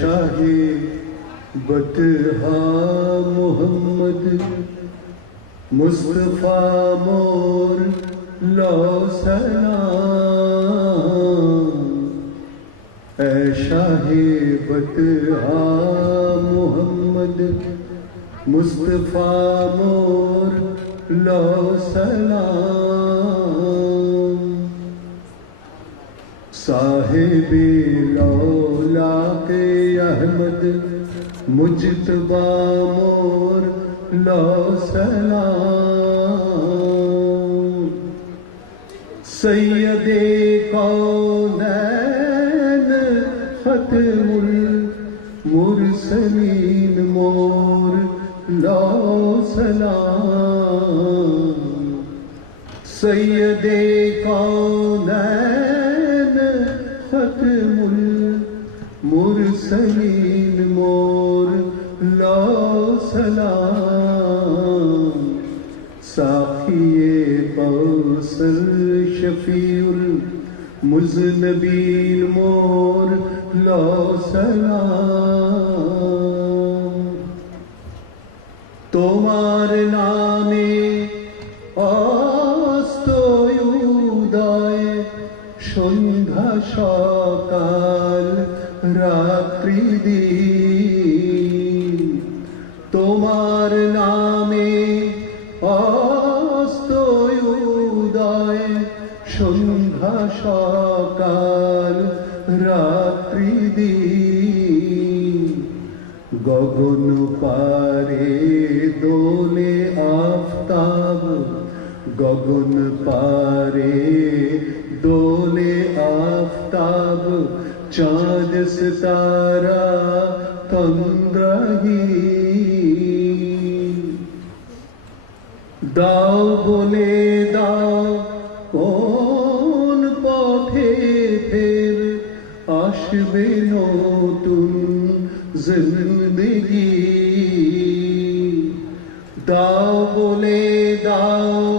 शाहे बतहा मोहम्मद मुस्तफा मोर लो सलाम ऐ शाहे बतहा मोहम्मद मुस्तफा मोर लो सलाम साहिब लौला के अहमद मुजतबा मोर लो सलाम। खतमुल मुरसलीन मोर लो सलाम। सैयदे कौनैन সেলিম মোর লাম সাফিয়ে কৌসল শফিউল মুজনবীন মোর লাম তোমার নামে অস্ত উদয় সন্ধ্যা রাত্রি তোমার নামে অস্তয়োদয় সন্ধ্যা সকাল রাত্রি গগন পারে দোলে আফতাব গগন পারে চাঁদ সিতারা তন্দ্রহী দাও বলে দাও কোন পথে ফের আসবে নতুন জিন্দগি দাও বলে দাও কোন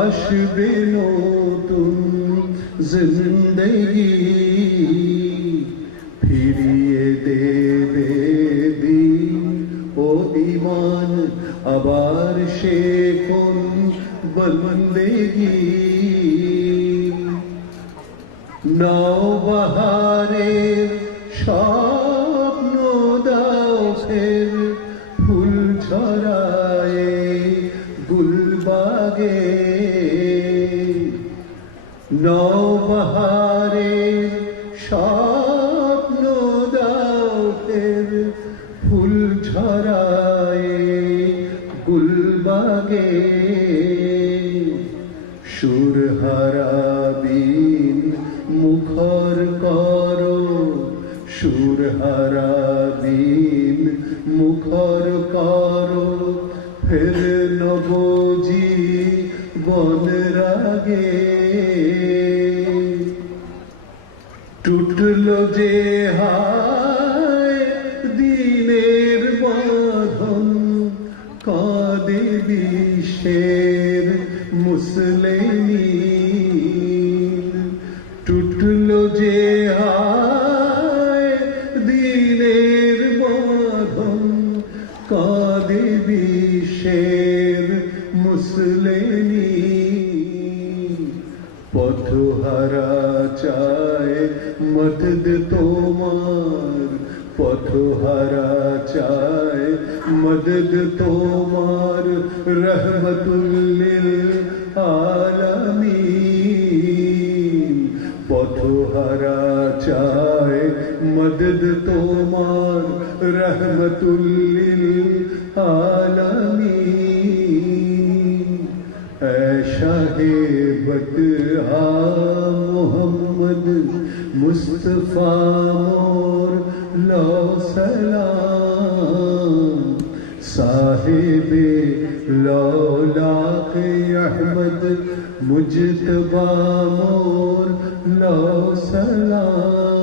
আসবে নতুন জিন্দগি। ফিরিয়ে দেবে দিন ও ইমান আবার সে কোন বন্দেগি? নাও বাহারের স্বপ্ন দাও ফের ফুল ছড়ায়, গুলবাগে নবহারের স্বপ্ন দাও ফের ফুল ছড়ায় গুলবাগে সুর হারাবিন মুখর করো সুর টুটলো যে হায়, দিনের বাঁধন কাঁদে বিশ্বের মুসলিমি। টুটলো যে হায়, দিনের বাঁধন কাঁদে বিশ্বের মুসলিমি। পথহারা চায় মদদ তোমার পথহারা চায় মদদ তোমার রহমতুল্লিল আলামিন পথহারা চায় মদদ তোমার রহমতুল্লিল আলামিন शाहे बदहा مصطفى مستفامور لو سلام. صاحبي لو لاقي أحمد. مجتبى مور. لو سلام.